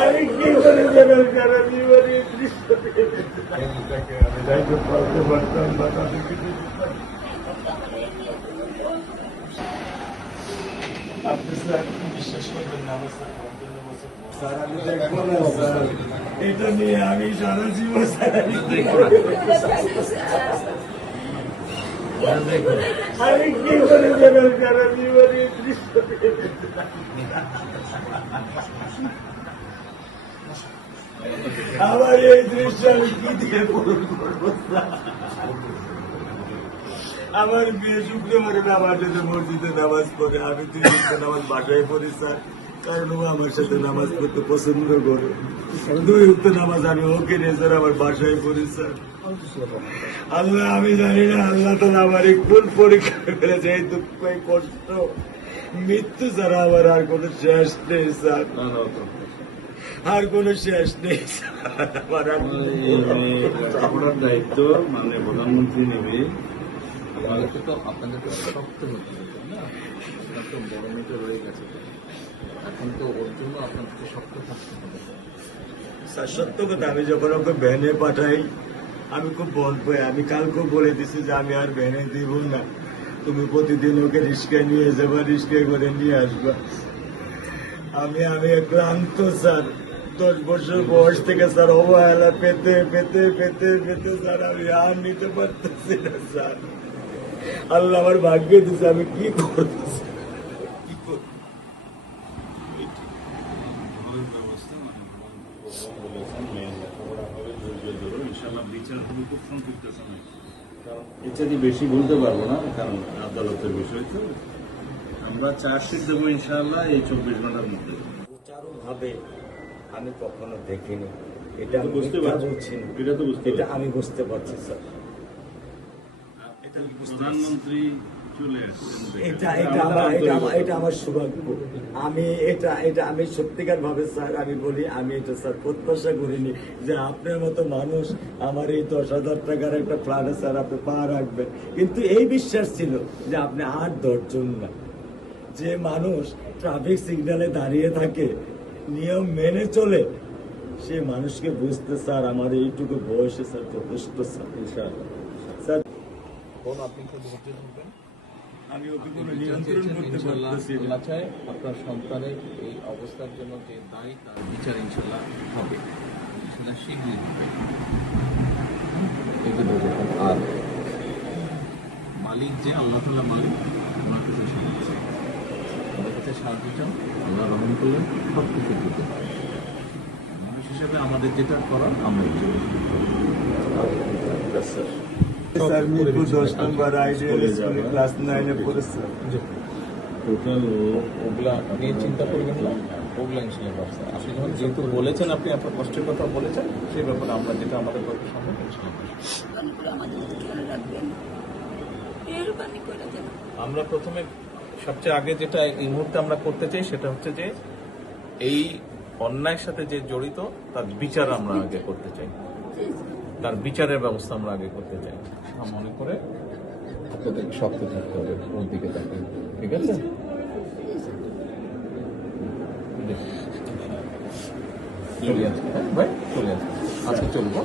আমি কি করে দেবেন যারা জীবনে দৃশ্য আমি যাইতে পারতে পারতাম বা তাদের কিছু আপনি স্যার বিশ্বাস করবেন না আমার স্যার আমি দেখবো না স্যার এটা নিয়ে আমি সারা জীবন স্যার আমি কি করে দেবেন যারা জীবনে দৃশ্য আমার এই দৃশ্য আমি কি দিয়ে পূরণ করবো আমার বিয়ে শুক্রবারে নামাজ মসজিদে নামাজ পড়ে আমি 3 ওয়াক্ত নামাজ বাসায় পড়ি স্যার কারণ ও আমার সাথে নামাজ পড়তে পছন্দ করে 2 ওয়াক্ত নামাজ আমি ওকে নিয়ে স্যার আমার বাসায় পড়ি স্যার আল্লাহ আমি জানি না আল্লাহ তো আমার কোন পরীক্ষা ফেলেছে এই দুঃখ এই কষ্ট মৃত্যু ছাড়া আমার আর কোনো শেষ নেই স্যার আর কোন শেষ নেই আপনার দায়িত্ব মানে প্রধানমন্ত্রী নেবে আপনাদের তো শক্ত হচ্ছে না, আপনার তো বড় মেয়েটা রয়ে গেছে, এখন তো ওর জন্য আপনাদের শক্ত থাকতে হবে স্যার। সত্য কথা আমি যখন ওকে ভ্যানে পাঠাই আমি খুব বল পাই, আমি কালকেও বলে দিছি যে আমি আর ভ্যানে দিব না, তুমি প্রতিদিন ওকে রিস্কায় নিয়ে যাবা, রিস্কায় করে নিয়ে আসবা। আমি ক্লান্ত স্যার, 10 বছর বয়স থেকে স্যার অবহেলা পেতে পেতে পেতে পেতে স্যার আমি আর নিতে পারতেছি না স্যার। আল্লাহ আমার ভাগ্যে দিচ্ছে, আমি কি করতেছি কি করব। এছাড়া বেশি বলতে পারবো না, কারণ আদালতের বিষয় তো। আমরা চার্জশিট দেবো ইনশাআল্লাহ এই 24 ঘন্টার মধ্যে। ভাবে আমি কখনো দেখিনি, এটা বুঝতে পারছি, এটা তো বুঝতে এটা আমি বুঝতে পারছি স্যার। প্রধানমন্ত্রী চলে আসছেন, এটা আমার সৌভাগ্য। আমি সত্যিকার ভাবে স্যার আমি বলি, আমি এটা স্যার প্রত্যাশা করিনি যে আপনার মতো মানুষ আমার এই 10,000 টাকার একটা ফ্ল্যাটে স্যার আপনি পা রাখবেন, কিন্তু এই বিশ্বাস ছিল যে আপনি 8-10 জন না, যে মানুষ ট্রাফিক সিগন্যালে দাঁড়িয়ে থাকে নিয়ম মেনে চলে সে মানুষকে বুঝতে স্যার আমার এইটুকু বয়সে স্যার যথেষ্ট স্যার। ইনশাআল্লাহ স্যার আপনি খুব ধৈর্য ধরবেন, আমি ওকে কোনো নিয়ন্ত্রণ করতে পারতেছি না। আল্লাহ চায় আপনার সন্তানের এই অবস্থার জন্য যে দায়ী তার বিচার ইনশাল্লাহ হবে, সেটা শীঘ্রই হবে। আর মালিক যে আল্লাহ তাআলা মালিক, ওনার কাছে সাহায্য, ওনার কাছে সাহায্য চাও, আল্লাহ রহম করলেন সব কিছু দিতে পারে। মানুষ হিসাবে আমাদের যেটা করার আমরা স্যার মিরপুর 10 নম্বর আইডিয়াল স্কুলে ক্লাস 9-এ পড়ে স্যার। টোটাল ওগুলা নিয়ে চিন্তা করবেন না, ওগুলা ইনশাল্লাহ পারছেন। আপনি যখন যেহেতু বলেছেন, আপনি আপনার কষ্টের কথা বলেছেন, সেই ব্যাপারে আমরা যেটা আমাদের পক্ষে সম্ভব আমরা প্রথমে সবচেয়ে আগে যেটা এই মুহূর্তে আমরা করতে চাই সেটা হচ্ছে যে এই অন্যায়ের সাথে যে জড়িত তার বিচার আমরা আগে করতে চাই, তার বিচারের ব্যবস্থা আমরা আগে করতে চাই। মনে করে আপনাদের শক্ত থাকতে হবে, ওর দিকে তাকান, ঠিক আছে? চলে আসবে, ভাই চলে আসবে, আজকে চলবো।